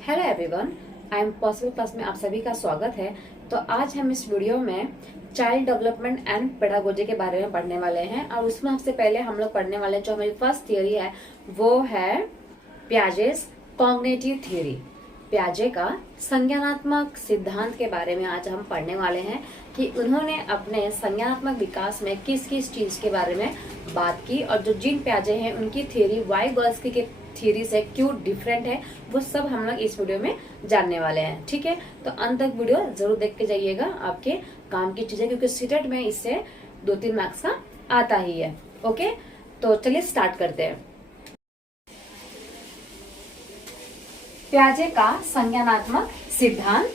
Hello everyone, I am possible class में आप सभी का स्वागत है। तो आज हम इस वीडियो में चाइल्ड डेवलपमेंट एंड पेडागोजी के बारे में पढ़ने वाले हैं और उसमें सबसे पहले हम लोग पढ़ने वाले जो हमारी फर्स्ट थियरी है वो है पियाजेस कॉग्निटिव थियरी। पियाजे का संज्ञानात्मक सिद्धांत के बारे में आज हम पढ़ने वाले हैं कि उन्होंने अपने संज्ञानात्मक विकास में किस किस चीज के बारे में बात की और जो जीन पियाजे हैं उनकी थियरी वाइगोत्स्की के थियरी से क्यों डिफरेंट है वो सब हम लोग इस वीडियो में जानने वाले हैं। ठीक है, तो अंत तक वीडियो जरूर देख के जाइएगा, आपके काम की चीजें, क्योंकि सीटेट में इससे 2-3 मार्क्स का आता ही है। ओके, तो चलिए स्टार्ट करते हैं। पियाजे का संज्ञानात्मक सिद्धांत,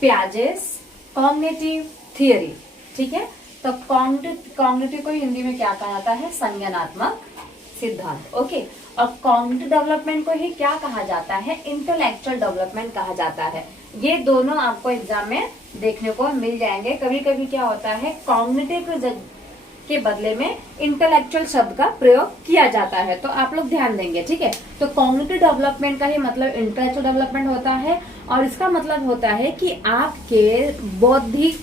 पियाजेस कॉग्निटिव थियरी। ठीक है, तो कॉग्निटिव को हिंदी में क्या कहा जाता है? संज्ञानात्मक सिद्धांत। ओके, और कॉग्निटिव डेवलपमेंट को ही क्या कहा जाता है? इंटेलेक्चुअल डेवलपमेंट कहा जाता है। ये दोनों आपको एग्जाम में देखने को मिल जाएंगे। कभी कभी क्या होता है, कॉग्निटिव के बदले में इंटेलेक्चुअल शब्द का प्रयोग किया जाता है, तो आप लोग ध्यान देंगे। ठीक है, तो कॉग्निटिव डेवलपमेंट का ही मतलब इंटेलेक्चुअल डेवलपमेंट होता है और इसका मतलब होता है कि आपके बौद्धिक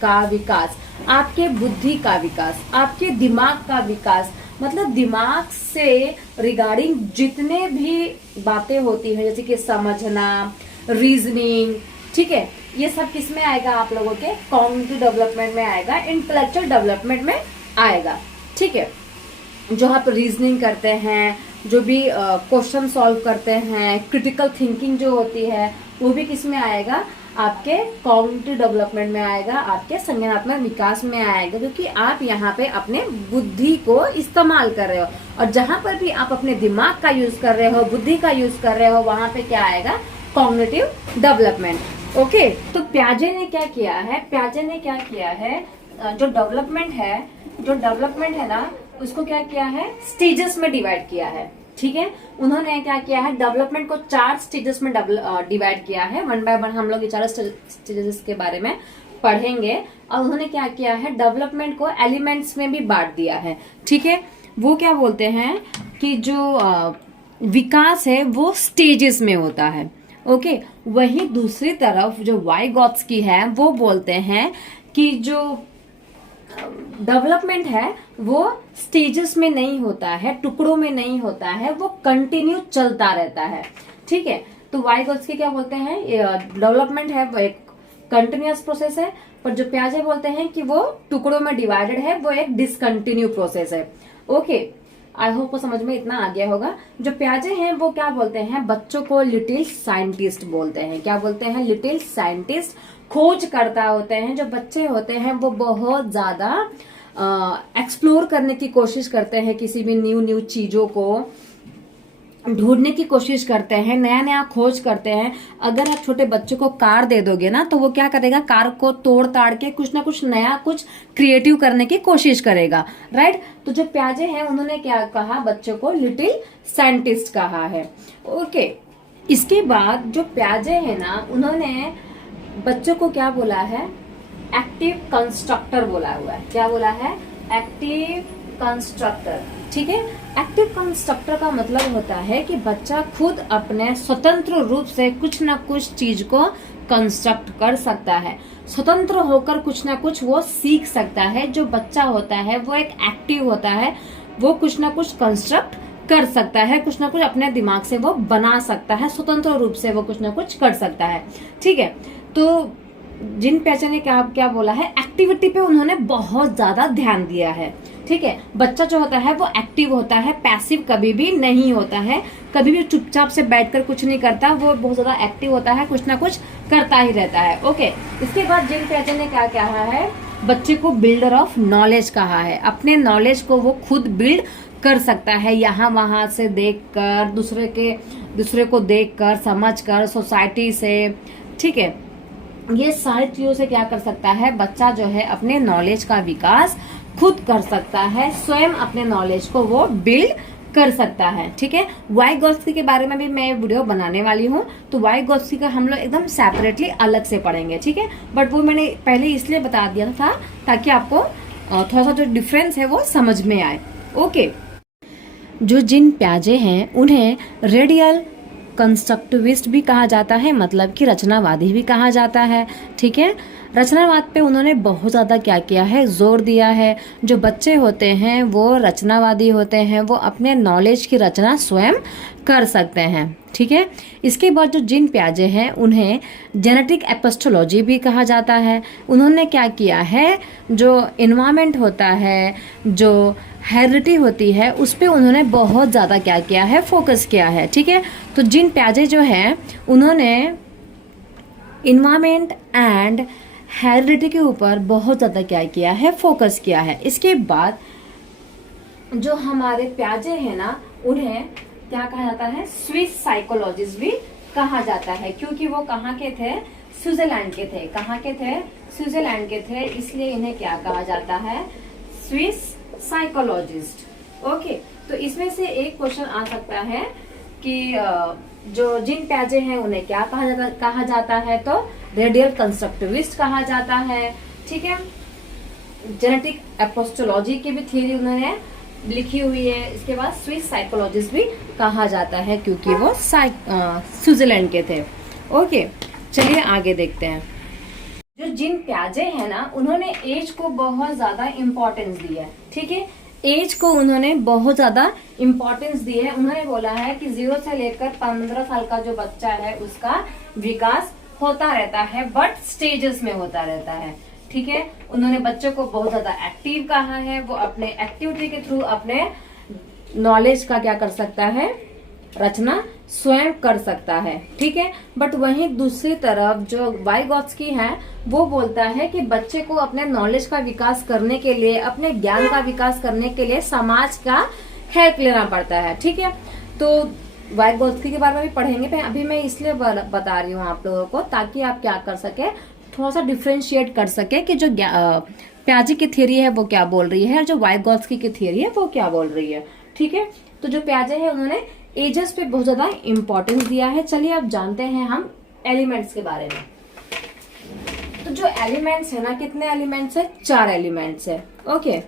का विकास, आपके बुद्धि का विकास, आपके दिमाग का विकास, मतलब दिमाग से रिगार्डिंग जितने भी बातें होती है जैसे कि समझना, रीजनिंग, ठीक है, ये सब किस में आएगा? आप लोगों के कॉग्निटिव डेवलपमेंट में आएगा, इंटेलेक्चुअल डेवलपमेंट में आएगा। ठीक है, जो आप रीजनिंग करते हैं, जो भी क्वेश्चन सॉल्व करते हैं, क्रिटिकल थिंकिंग जो होती है वो भी किस में आएगा? आपके कॉग्निटिव डेवलपमेंट में आएगा, आपके संज्ञानात्मक विकास में आएगा, क्योंकि आप यहाँ पे अपने बुद्धि को इस्तेमाल कर रहे हो और जहां पर भी आप अपने दिमाग का यूज कर रहे हो, बुद्धि का यूज कर रहे हो, वहां पे क्या आएगा? Cognitive development. ओके, तो पियाजे ने क्या किया है? पियाजे ने क्या किया है, जो डेवलपमेंट है ना, उसको क्या किया है? स्टेजेस में डिवाइड किया है। ठीक है, उन्होंने क्या किया है? डेवलपमेंट को 4 स्टेजेस में डिवाइड किया है। 1 बाय 1 हम लोग ये 4 स्टेजेस के बारे में पढ़ेंगे। और उन्होंने क्या किया है? डेवलपमेंट को एलिमेंट्स में भी बांट दिया है। ठीक है, वो क्या बोलते हैं कि जो विकास है वो स्टेजेस में होता है। ओके, वही दूसरी तरफ जो वाइगोत्स्की है वो बोलते हैं कि जो डेवलपमेंट है वो स्टेजेस में नहीं होता है, टुकड़ों में नहीं होता है, वो कंटिन्यू चलता रहता है। ठीक है, तो वाइगोत्स्की क्या बोलते हैं? डेवलपमेंट है वो एक कंटिन्यूअस प्रोसेस है, पर जो पियाजे बोलते हैं कि वो टुकड़ों में डिवाइडेड है, वो एक डिसकंटिन्यू प्रोसेस है। ओके, आई होप को समझ में इतना आ गया होगा। जो पियाजे हैं वो क्या बोलते हैं? बच्चों को लिटिल साइंटिस्ट बोलते हैं। क्या बोलते हैं? लिटिल साइंटिस्ट, खोजकर्ता होते हैं। जो बच्चे होते हैं वो बहुत ज्यादा एक्सप्लोर करने की कोशिश करते हैं, किसी भी न्यू चीजों को ढूंढने की कोशिश करते हैं, नया नया खोज करते हैं। अगर आप छोटे बच्चों को कार दे दोगे ना, तो वो क्या करेगा? कार को तोड़ ताड़ के कुछ ना कुछ नया, कुछ क्रिएटिव करने की कोशिश करेगा। राइट, तो जो पियाजे हैं उन्होंने क्या कहा? बच्चों को लिटिल साइंटिस्ट कहा है। ओके, इसके बाद जो पियाजे है ना, उन्होंने बच्चों को क्या बोला है? एक्टिव कंस्ट्रक्टर बोला हुआ है। क्या बोला है? Active constructor. ठीक है, एक्टिव कंस्ट्रक्टर का मतलब होता है कि बच्चा खुद अपने स्वतंत्र रूप से कुछ ना कुछ चीज को कंस्ट्रक्ट कर सकता है, स्वतंत्र होकर कुछ ना कुछ वो सीख सकता है। जो बच्चा होता है वो एक एक्टिव होता है, वो कुछ ना कुछ कंस्ट्रक्ट कर सकता है, कुछ ना कुछ अपने दिमाग से वो बना सकता है, स्वतंत्र रूप से वो कुछ ना कुछ कर सकता है। ठीक है, तो जिन पियाजे ने क्या बोला है? एक्टिविटी पे उन्होंने बहुत ज्यादा ध्यान दिया है। ठीक है, बच्चा जो होता है वो एक्टिव होता है, पैसिव कभी भी नहीं होता है, कभी भी चुपचाप से बैठकर कुछ नहीं करता, वो बहुत ज्यादा एक्टिव होता है, कुछ ना कुछ करता ही रहता है। ओके, इसके बाद जिन पियाजे ने क्या कहा है? बच्चे को बिल्डर ऑफ नॉलेज कहा है। अपने नॉलेज को वो खुद बिल्ड कर सकता है, यहाँ वहां से देखकर, दूसरे को देखकर, समझकर, सोसाइटी से। ठीक है, ये सारी चीजों से क्या कर सकता है? बच्चा जो है अपने नॉलेज का विकास खुद कर सकता है, स्वयं अपने नॉलेज को वो बिल्ड कर सकता है। ठीक है, वाइगोत्स्की के बारे में भी मैं वीडियो बनाने वाली हूँ, तो वाइगोत्स्की का हम लोग एकदम सेपरेटली अलग से पढ़ेंगे। ठीक है, बट वो मैंने पहले इसलिए बता दिया था ताकि आपको थोड़ा सा जो डिफरेंस है वो समझ में आए। ओके, जो जिन पियाजे हैं उन्हें रेडियल कंस्ट्रक्टिविस्ट भी कहा जाता है, मतलब कि रचनावादी भी कहा जाता है। ठीक है, रचनावाद पे उन्होंने बहुत ज़्यादा क्या किया है, जोर दिया है। जो बच्चे होते हैं वो रचनावादी होते हैं, वो अपने नॉलेज की रचना स्वयं कर सकते हैं। ठीक है, इसके बाद जो जीन पियाजे हैं उन्हें जेनेटिक एपिस्टोलॉजी भी कहा जाता है। उन्होंने क्या किया है, जो इन्वायरमेंट होता है, जो हेरिडिटी होती है, उस पर उन्होंने बहुत ज़्यादा क्या किया है, फोकस किया है। ठीक है, तो जीन पियाजे जो है उन्होंने इन्वायरमेंट एंड हेरिडिटी के ऊपर बहुत ज़्यादा क्या किया है, फोकस किया है। इसके बाद जो हमारे पियाजे हैं ना, उन्हें क्या कहा जाता है, स्विस साइकोलॉजिस्ट भी कहा जाता है, क्योंकि वो कहाँ के थे, स्विट्जरलैंड के थे। कहाँ के थे, स्विट्जरलैंड के थे, इसलिए इन्हें क्या कहा जाता है, स्विस साइकोलॉजिस्ट। ओके, तो इसमें से एक क्वेश्चन आ सकता है कि जो जीन पियाजे हैं उन्हें क्या कहा जाता है, तो रेडियल कंस्ट्रक्टिविस्ट कहा जाता है। ठीक है, जेनेटिक एपिस्टोलॉजी की भी थ्योरी उन्होंने लिखी हुई है। इसके बाद स्विस साइकोलॉजिस्ट भी कहा जाता है, क्योंकि वो स्विट्जरलैंड के थे। ओके, चलिए आगे देखते हैं। जो जीन पियाजे हैं ना, उन्होंने एज को बहुत ज्यादा इम्पोर्टेंस दी है। ठीक है, एज को उन्होंने बहुत ज्यादा इम्पोर्टेंस दी है। उन्होंने बोला है कि 0 से लेकर 15 साल का जो बच्चा है उसका विकास होता रहता है, बट स्टेजेस में होता रहता है। ठीक है, उन्होंने बच्चों को बहुत ज्यादा एक्टिव कहा है, वो अपने एक्टिविटी के थ्रू अपने नॉलेज का क्या कर सकता है, रचना स्वयं कर सकता है। ठीक है, बट वहीं दूसरी तरफ जो वाइगॉत्स्की है वो बोलता है कि बच्चे को अपने नॉलेज का विकास करने के लिए, अपने ज्ञान का विकास करने के लिए समाज का हेल्प लेना पड़ता है। ठीक है, तो वाइगॉत्स्की के बारे में भी पढ़ेंगे, अभी मैं इसलिए बता रही हूँ आप लोगों को, ताकि आप क्या कर सके, थोड़ा सा डिफ्रेंशिएट कर सके कि जो पियाजे की थ्योरी है वो क्या बोल रही है और जो वाइगॉत्स्की की थ्योरी है वो क्या बोल रही है। ठीक है, तो जो पियाजे है उन्होंने एजेस पे बहुत ज्यादा इंपॉर्टेंस दिया है। चलिए अब जानते हैं हम एलिमेंट्स के बारे में। तो जो एलिमेंट्स है ना, कितने एलिमेंट्स है, 4 एलिमेंट्स है। ओके,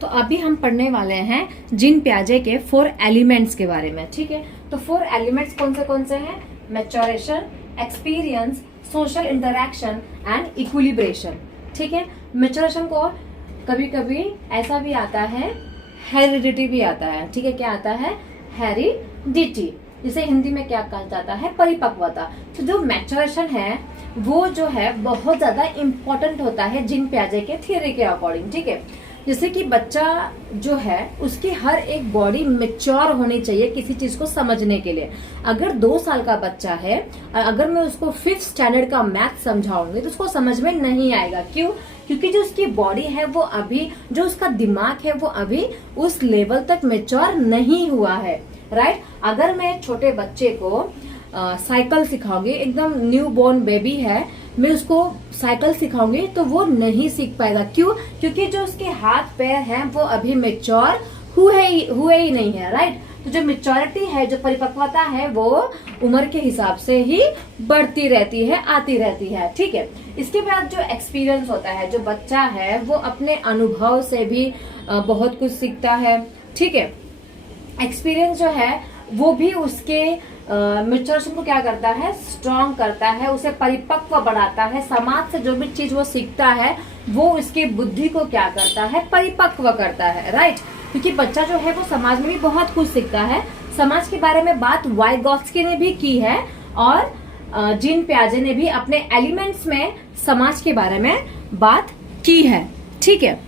तो अभी हम पढ़ने वाले हैं जीन पियाजे के 4 एलिमेंट्स के बारे में। ठीक है, तो 4 एलिमेंट्स कौन से हैं, maturation, experience, social interaction and equilibration. ठीक है, मैच्योरेशन को कभी कभी ऐसा भी आता है, हेरिडिटी भी आता है। ठीक है, क्या आता है, हेरिडिटी, जिसे हिंदी में क्या कहा जाता है, परिपक्वता। तो जो मैच्योरेशन है वो जो है बहुत ज्यादा इम्पोर्टेंट होता है जीन पियाजे के थ्योरी के अकॉर्डिंग। ठीक है, जैसे कि बच्चा जो है उसकी हर एक बॉडी मैच्योर होनी चाहिए किसी चीज को समझने के लिए। अगर 2 साल का बच्चा है और अगर मैं उसको 5th स्टैंडर्ड का मैथ समझाऊंगी तो उसको समझ में नहीं आएगा। क्यों, क्योंकि जो उसकी बॉडी है वो अभी, जो उसका दिमाग है वो अभी उस लेवल तक मैच्योर नहीं हुआ है। राइट, अगर मैं छोटे बच्चे को साइकिल सिखाऊंगी, एकदम न्यू बॉर्न बेबी है, मैं उसको साइकिल सिखाऊंगी तो वो नहीं सीख पाएगा। क्यों, क्योंकि जो उसके हाथ पैर हैं वो अभी मैच्योर हुए ही नहीं है। राइट, तो जो मैच्योरिटी है, जो परिपक्वता है, वो उम्र के हिसाब से ही बढ़ती रहती है, आती रहती है। ठीक है, इसके बाद जो एक्सपीरियंस होता है, जो बच्चा है वो अपने अनुभव से भी बहुत कुछ सीखता है। ठीक है, एक्सपीरियंस जो है वो भी उसके मैच्योरेशन को क्या करता है, स्ट्रॉन्ग करता है, उसे परिपक्व बढ़ाता है। समाज से जो भी चीज वो सीखता है वो उसके बुद्धि को क्या करता है, परिपक्व करता है। राइट, क्योंकि बच्चा जो है वो समाज में भी बहुत कुछ सीखता है। समाज के बारे में बात वाइगॉत्स्की ने भी की है और जीन पियाजे ने भी अपने एलिमेंट्स में समाज के बारे में बात की है। ठीक है,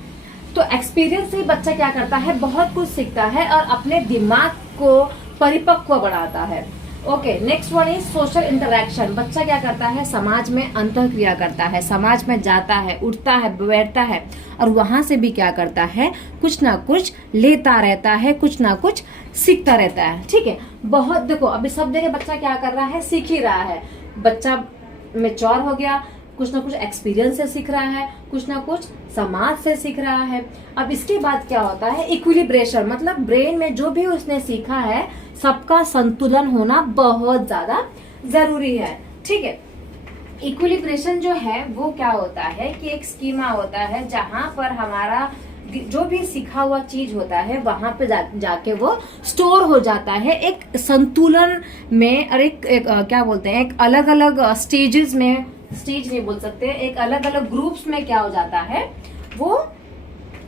तो एक्सपीरियंस से बच्चा क्या करता है, बहुत कुछ सीखता है और अपने दिमाग को परिपक्व बढ़ाता है। Okay, next one is social interaction. बच्चा क्या करता है, समाज में अंतःक्रिया करता है, समाज में जाता है, उठता है, बैठता है और वहां से भी क्या करता है, कुछ ना कुछ लेता रहता है, कुछ ना कुछ सीखता रहता है। ठीक है, बहुत देखो अभी सब जगह बच्चा क्या कर रहा है, सीख ही रहा है। बच्चा मैच्योर हो गया, कुछ ना कुछ एक्सपीरियंस से सीख रहा है, कुछ ना कुछ समाज से सीख रहा है। अब इसके बाद क्या होता है, इक्विलिब्रेशन, मतलब ब्रेन में जो भी उसने सीखा है सबका संतुलन होना बहुत ज्यादा जरूरी है। ठीक है, इक्विलिब्रेशन जो है वो क्या होता है कि एक स्कीमा होता है जहां पर हमारा जो भी सीखा हुआ चीज होता है वहां पे जाके वो स्टोर हो जाता है एक संतुलन में, और एक क्या बोलते हैं, एक अलग अलग स्टेजेस में, स्टेज नहीं बोल सकते, एक अलग अलग ग्रुप्स में क्या हो जाता है, वो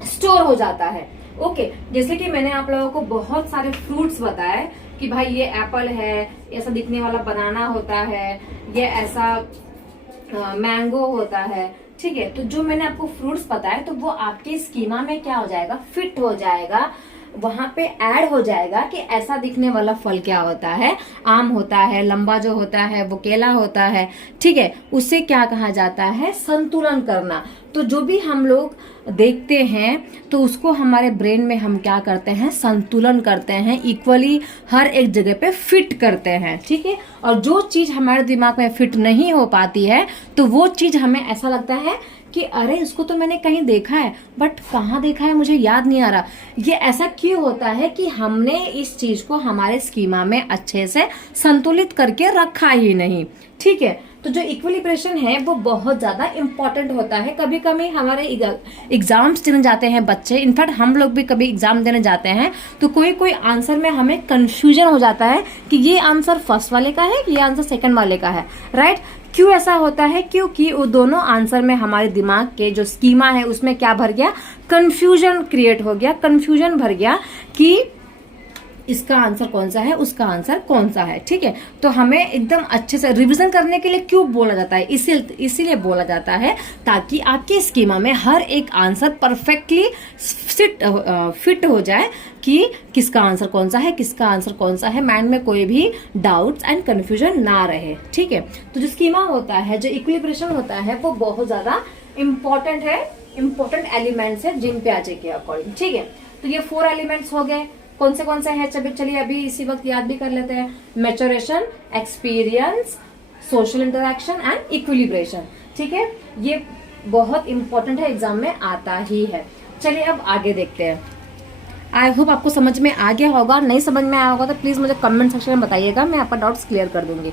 स्टोर हो जाता है। ओके, जैसे कि मैंने आप लोगों को बहुत सारे फ्रूट्स बताए कि भाई ये एप्पल है, ऐसा दिखने वाला बनाना होता है, ये ऐसा मैंगो होता है, ठीक है। तो जो मैंने आपको फ्रूट्स बताए तो वो आपके स्कीमा में क्या हो जाएगा, फिट हो जाएगा, वहां पे ऐड हो जाएगा कि ऐसा दिखने वाला फल क्या होता है, आम होता है, लंबा जो होता है वो केला होता है, ठीक है। उसे क्या कहा जाता है, संतुलन करना। तो जो भी हम लोग देखते हैं तो उसको हमारे ब्रेन में हम क्या करते हैं, संतुलन करते हैं, इक्वली हर एक जगह पे फिट करते हैं, ठीक है। और जो चीज हमारे दिमाग में फिट नहीं हो पाती है तो वो चीज हमें ऐसा लगता है कि अरे इसको तो मैंने कहीं देखा है, बट कहाँ देखा है मुझे याद नहीं आ रहा। ये ऐसा क्यों होता है कि हमने इस चीज को हमारे स्कीमा में अच्छे से संतुलित करके रखा ही नहीं, ठीक है। तो जो इक्विलिब्रेशन है वो बहुत ज्यादा इम्पोर्टेंट होता है। कभी कभी हमारे एग्जाम्स देने जाते हैं बच्चे, इनफैक्ट हम लोग भी कभी एग्जाम देने जाते हैं तो कोई कोई आंसर में हमें कंफ्यूजन हो जाता है कि ये आंसर फर्स्ट वाले का है कि ये आंसर सेकंड वाले का है, राइट। क्यों ऐसा होता है, क्योंकि वो दोनों आंसर में हमारे दिमाग के जो स्कीमा है उसमें क्या भर गया, कंफ्यूजन क्रिएट हो गया, कंफ्यूजन भर गया कि इसका आंसर कौन सा है, उसका आंसर कौन सा है, ठीक है। तो हमें एकदम अच्छे से रिवीजन करने के लिए क्यों बोला जाता है, इसीलिए बोला जाता है ताकि आपके स्कीमा में हर एक आंसर परफेक्टली फिट हो जाए कि किसका आंसर कौन सा है, किसका आंसर कौन सा है, माइंड में कोई भी डाउट्स एंड कंफ्यूजन ना रहे, ठीक है। तो जो स्कीमा होता है, जो इक्विलिब्रेशन होता है वो बहुत ज्यादा इम्पोर्टेंट है, इम्पोर्टेंट एलिमेंट्स है जिन पियाजे के अकॉर्डिंग, ठीक है। तो ये 4 एलिमेंट्स हो गए। कौन से हैं, चलिए अभी इसी वक्त याद भी कर लेते हैं। Maturation, experience, social interaction and equilibration, ठीक है। ये बहुत इंपॉर्टेंट है, एग्जाम में आता ही है। चलिए अब आगे देखते हैं। आई होप आपको समझ में आ गया होगा, नहीं समझ में आया होगा तो प्लीज मुझे कमेंट सेक्शन में बताइएगा, मैं आपका डाउट्स क्लियर कर दूंगी।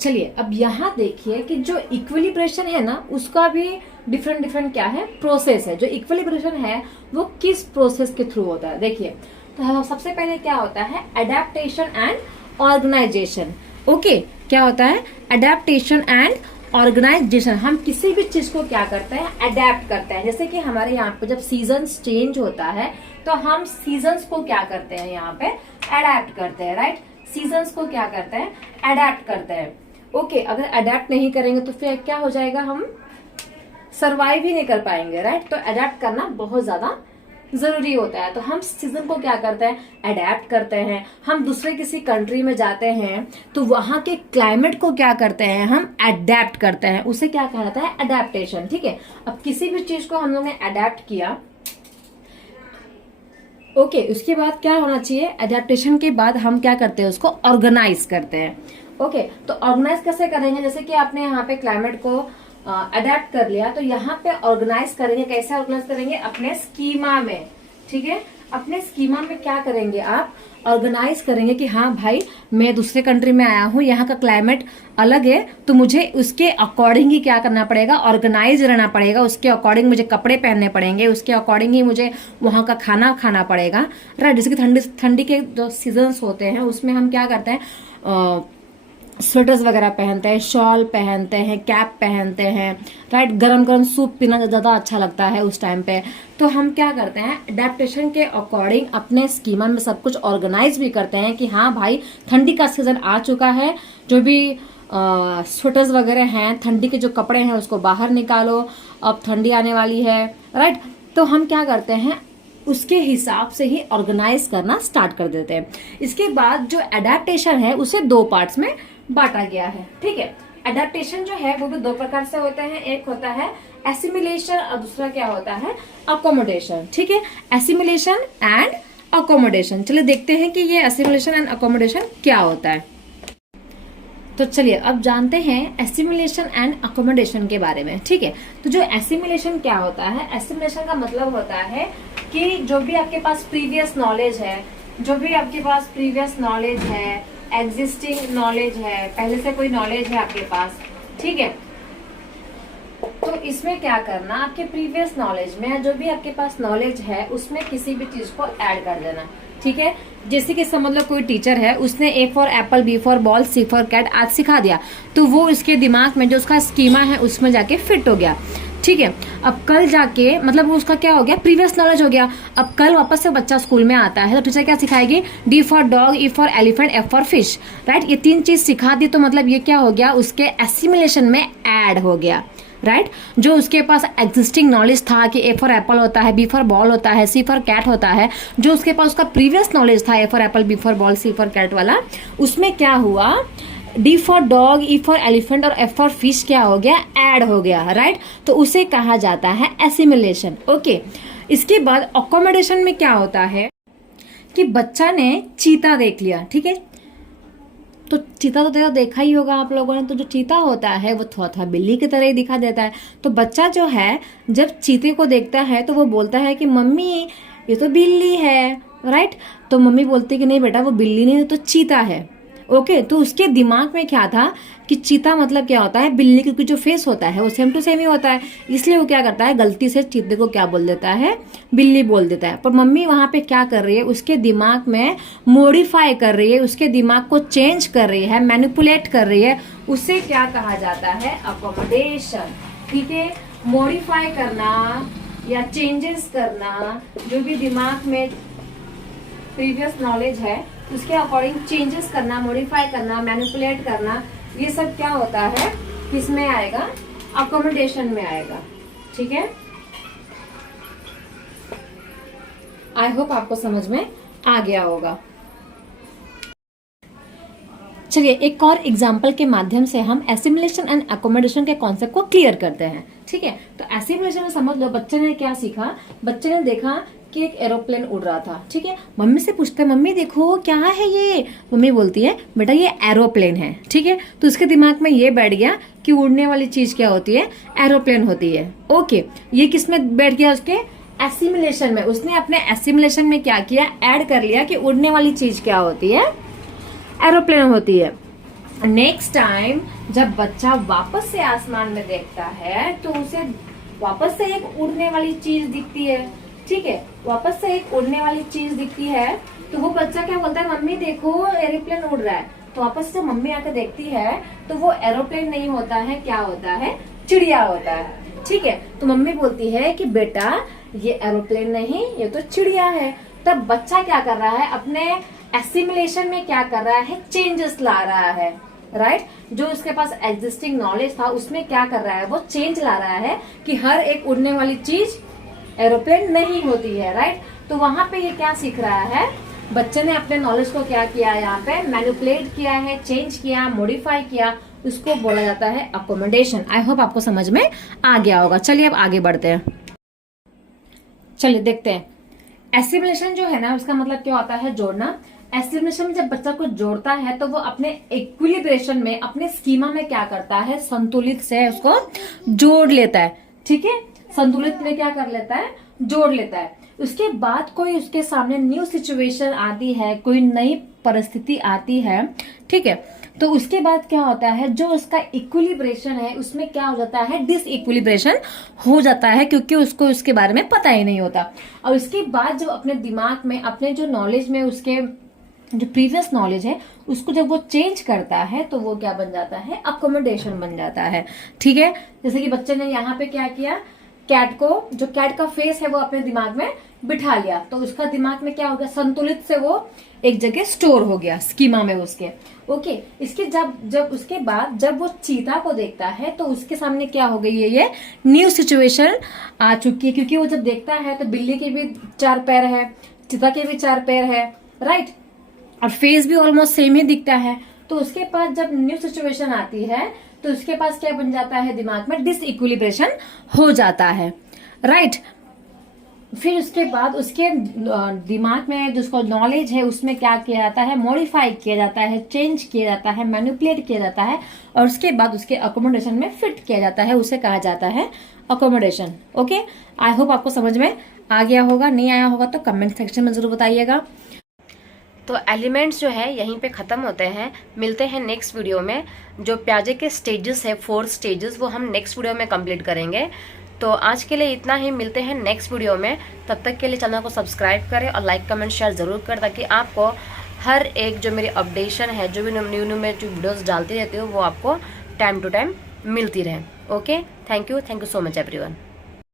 चलिए अब यहाँ देखिए कि जो इक्विलिब्रेशन है ना उसका भी डिफरेंट क्या है, प्रोसेस है। जो इक्विलिब्रेशन है वो किस प्रोसेस के थ्रू होता है, देखिए। तो सबसे पहले क्या होता है, अडेप्टेशन एंड ऑर्गेनाइजेशन। ओके, क्या होता है, अडेप्टेशन एंड ऑर्गेनाइजेशन। हम किसी भी चीज को क्या करते हैं, अडेप्ट करते हैं। जैसे कि हमारे यहाँ पे जब सीजन्स चेंज होता है तो हम सीजन्स को क्या करते हैं, यहाँ पे अडेप्ट करते हैं, राइट। सीजन्स को क्या करते हैं, अडेप्ट करते हैं। ओके, अगर अडेप्ट नहीं करेंगे तो फिर क्या हो जाएगा, हम सरवाइव ही नहीं कर पाएंगे, राइट। तो अडेप्ट करना बहुत ज्यादा जरूरी होता है। तो हम सीजन को क्या करते हैं, अडेप्ट करते हैं। हम दूसरे किसी कंट्री में जाते हैं तो वहां के क्लाइमेट को क्या करते हैं, हम अडेप्ट करते हैं। उसे क्या कहा जाता है, अडेप्टेशन, ठीक है। अब किसी भी चीज को हम लोग ने अडेप्ट किया, ओके, उसके बाद क्या होना चाहिए, अडेप्टेशन के बाद हम क्या करते हैं, उसको ऑर्गेनाइज करते हैं। ओके, तो ऑर्गेनाइज कैसे करेंगे, जैसे कि आपने यहाँ पे क्लाइमेट को अडेप्ट कर लिया तो यहाँ पे ऑर्गेनाइज करेंगे। कैसे ऑर्गेनाइज करेंगे, अपने स्कीमा में, ठीक है। अपने स्कीमा में क्या करेंगे, आप ऑर्गेनाइज करेंगे कि हाँ भाई मैं दूसरे कंट्री में आया हूँ, यहाँ का क्लाइमेट अलग है तो मुझे उसके अकॉर्डिंग ही क्या करना पड़ेगा, ऑर्गेनाइज रहना पड़ेगा। उसके अकॉर्डिंग मुझे कपड़े पहनने पड़ेंगे, उसके अकॉर्डिंग ही मुझे वहाँ का खाना खाना पड़ेगा, राइट। जैसे कि ठंडी के जो सीजन्स होते हैं उसमें हम क्या करते हैं, स्वेटर्स वगैरह पहनते हैं, शॉल पहनते हैं, कैप पहनते हैं, राइट। गरम गरम सूप पीना ज़्यादा अच्छा लगता है उस टाइम पे। तो हम क्या करते हैं, अडेप्टेशन के अकॉर्डिंग अपने स्कीमा में सब कुछ ऑर्गेनाइज भी करते हैं कि हाँ भाई ठंडी का सीजन आ चुका है, जो भी स्वेटर्स वगैरह हैं, ठंडी के जो कपड़े हैं उसको बाहर निकालो, अब ठंडी आने वाली है, राइट। तो हम क्या करते हैं, उसके हिसाब से ही ऑर्गेनाइज करना स्टार्ट कर देते हैं। इसके बाद जो अडेप्टेशन है उसे 2 पार्ट्स में बांटा गया है, ठीक है। अडेप्टेशन जो है वो भी 2 प्रकार से होते हैं, एक होता है एसिमिलेशन और दूसरा क्या होता है, अकोमोडेशन, ठीक है। एसिमिलेशन एंड अकोमोडेशन, चलिए देखते हैं कि ये एसिमिलेशन एंड अकोमोडेशन क्या होता है। तो चलिए अब जानते हैं एसिमिलेशन एंड अकोमोडेशन के बारे में, ठीक है। तो जो एसिमिलेशन क्या होता है, एसिमिलेशन का मतलब होता है कि जो भी आपके पास प्रीवियस नॉलेज है, जो भी आपके पास प्रीवियस नॉलेज है, एग्जिस्टिंग नॉलेज है, पहले से कोई नॉलेज है आपके पास, ठीक है। तो इसमें क्या करना, आपके प्रीवियस नॉलेज में जो भी आपके पास नॉलेज है उसमें किसी भी चीज को ऐड कर देना, ठीक है। जैसे कि समझ लो कोई टीचर है, उसने A for apple, B for ball, C for cat आज सिखा दिया, तो वो उसके दिमाग में जो उसका स्कीमा है उसमें जाके फिट हो गया, ठीक है। अब कल जाके मतलब उसका क्या हो गया, प्रीवियस नॉलेज हो गया। अब कल वापस से बच्चा स्कूल में आता है तो टीचर क्या सिखाएगी, D for dog, E for elephant, F for fish, right. ये 3 चीज सिखा दी तो मतलब ये क्या हो गया, उसके एसिमिलेशन में ऐड हो गया, राइट। जो उसके पास एग्जिस्टिंग नॉलेज था कि ए फॉर एप्पल होता है, बी फॉर बॉल होता है, सी फॉर कैट होता है, जो उसके पास उसका प्रीवियस नॉलेज था A for apple, B for ball, C for cat वाला, उसमें क्या हुआ, D for dog, E for elephant और एफ फॉर फिश क्या हो गया, ऐड हो गया, राइट। तो उसे कहा जाता है एसिमिलेशन, ओके। इसके बाद अकोमोडेशन में क्या होता है कि बच्चा ने चीता देख लिया, ठीक है। तो चीता तो देखा ही होगा आप लोगों ने, तो जो चीता होता है वो थोड़ा थोड़ा बिल्ली की तरह ही दिखा देता है। तो बच्चा जो है जब चीते को देखता है तो वो बोलता है कि मम्मी ये तो बिल्ली है, राइट। तो मम्मी बोलती है कि नहीं बेटा वो बिल्ली नहीं, तो चीता है, ओके। तो उसके दिमाग में क्या था कि चीता मतलब क्या होता है, बिल्ली, क्योंकि जो फेस होता है वो सेम टू सेम ही होता है, इसलिए वो क्या करता है, गलती से चीते को क्या बोल देता है, बिल्ली बोल देता है। पर मम्मी वहां पे क्या कर रही है, उसके दिमाग में मॉडिफाई कर रही है, उसके दिमाग को चेंज कर रही है, मैनिपुलेट कर रही है, उसे क्या कहा जाता है, अकोमोडेशन, ठीक है। मॉडिफाई करना या चेंजेस करना, जो भी दिमाग में प्रीवियस नॉलेज है उसके अकॉर्डिंग चेंजेस करना, मॉडिफाई करना, मैनिपुलेट करना, ये सब क्या होता है, किसमें आएगा, अकोमोडेशन में आएगा, ठीक है। आई होप आपको समझ में आ गया होगा। चलिए एक और एग्जाम्पल के माध्यम से हम एसिमिलेशन एंड अकोमोडेशन के कॉन्सेप्ट को क्लियर करते हैं, ठीक है। तो एसिमिलेशन में समझ लो बच्चे ने क्या सीखा, बच्चे ने देखा कि एक एरोप्लेन उड़ रहा था, ठीक है। मम्मी से पूछते हैं मम्मी देखो क्या है ये, मम्मी बोलती है बेटा ये एरोप्लेन है, ठीक है। तो उसके दिमाग में ये बैठ गया कि उड़ने वाली चीज क्या होती है, एरोप्लेन होती है, ओके। ये किस में बैठ गया, उसके एसिमिलेशन में। उसने अपने एसिमिलेशन में क्या किया, ऐड कर लिया कि उड़ने वाली चीज क्या होती है, एरोप्लेन होती है। नेक्स्ट टाइम जब बच्चा वापस से आसमान में देखता है तो उसे वापस से एक उड़ने वाली चीज दिखती है, ठीक है। वापस से एक उड़ने वाली चीज दिखती है तो वो बच्चा क्या बोलता है, मम्मी देखो एरोप्लेन उड़ रहा है। तो वापस से मम्मी आकर देखती है तो वो एरोप्लेन नहीं होता है, क्या होता है, चिड़िया होता है, ठीक है। तो मम्मी बोलती है कि बेटा ये एरोप्लेन नहीं, ये तो चिड़िया है। तब बच्चा क्या कर रहा है, अपने एसिमिलेशन में क्या कर रहा है, चेंजेस ला रहा है, राइट। जो उसके पास एग्जिस्टिंग नॉलेज था उसमें क्या कर रहा है, वो चेंज ला रहा है कि हर एक उड़ने वाली चीज एरोप्लेन नहीं होती है, राइट। तो वहां पे ये क्या सीख रहा है, बच्चे ने अपने नॉलेज को क्या किया, यहाँ पे मैनिपुलेट किया है, चेंज किया, मॉडिफाई किया, उसको बोला जाता है अकोमोडेशन। आई होप आपको समझ में आ गया होगा। चलिए अब आगे बढ़ते हैं, चलिए देखते हैं। एसिमिलेशन जो है ना उसका मतलब क्या होता है, जोड़ना। एसिमिलेशन में जब बच्चा कुछ जोड़ता है तो वो अपने इक्विलिब्रेशन में, अपने स्कीमा में क्या करता है, संतुलित से उसको जोड़ लेता है, ठीक है। संतुलित में क्या कर लेता है, जोड़ लेता है। उसके बाद कोई उसके सामने न्यू सिचुएशन आती है, कोई नई परिस्थिति आती है, ठीक है। तो उसके बाद क्या होता है, जो उसका इक्विलिब्रेशन है उसमें क्या हो जाता है, डिसइक्विलिब्रेशन हो जाता है, क्योंकि उसको उसके बारे में पता ही नहीं होता। और उसके बाद जब अपने दिमाग में, अपने जो नॉलेज में, उसके जो प्रीवियस नॉलेज है उसको जब वो चेंज करता है तो वो क्या बन जाता है, अकोमोडेशन बन जाता है, ठीक है। जैसे कि बच्चे ने यहाँ पे क्या किया, कैट को, जो कैट का फेस है वो अपने दिमाग में बिठा लिया, तो उसका दिमाग में क्या हो गया, संतुलित से वो एक जगह स्टोर हो गया स्कीमा में उसके, ओके। इसके जब उसके बाद जब वो चीता को देखता है तो उसके सामने क्या हो गई है, ये न्यू सिचुएशन आ चुकी है, क्योंकि वो जब देखता है तो बिल्ली के भी 4 पैर है, चीता के भी 4 पैर है, राइट। और फेस भी ऑलमोस्ट सेम ही दिखता है। तो उसके पास जब न्यू सिचुएशन आती है तो उसके पास क्या बन जाता है, दिमाग में डिसइक्विलिब्रेशन हो जाता है, राइट। फिर उसके बाद उसके दिमाग में जो उसको नॉलेज है उसमें क्या किया जाता है, मॉडिफाई किया जाता है, चेंज किया जाता है, मैनिपुलेट किया जाता है, और उसके बाद उसके अकोमोडेशन में फिट किया जाता है, उसे कहा जाता है अकोमोडेशन, ओके। आई होप आपको समझ में आ गया होगा, नहीं आया होगा तो कमेंट सेक्शन में जरूर बताइएगा। तो एलिमेंट्स जो है यहीं पे ख़त्म होते हैं। मिलते हैं नेक्स्ट वीडियो में। जो प्याजे के स्टेजेस है 4 स्टेजेस, वो हम नेक्स्ट वीडियो में कंप्लीट करेंगे। तो आज के लिए इतना ही, मिलते हैं नेक्स्ट वीडियो में। तब तक के लिए चैनल को सब्सक्राइब करें और लाइक कमेंट शेयर ज़रूर करें, ताकि आपको हर एक जो मेरी अपडेशन है, जो भी न्यू मैं जो वीडियोज़ डालती रहती हूँ, वो आपको टाइम टू टाइम मिलती रहे। Okay, thank you so much everyone.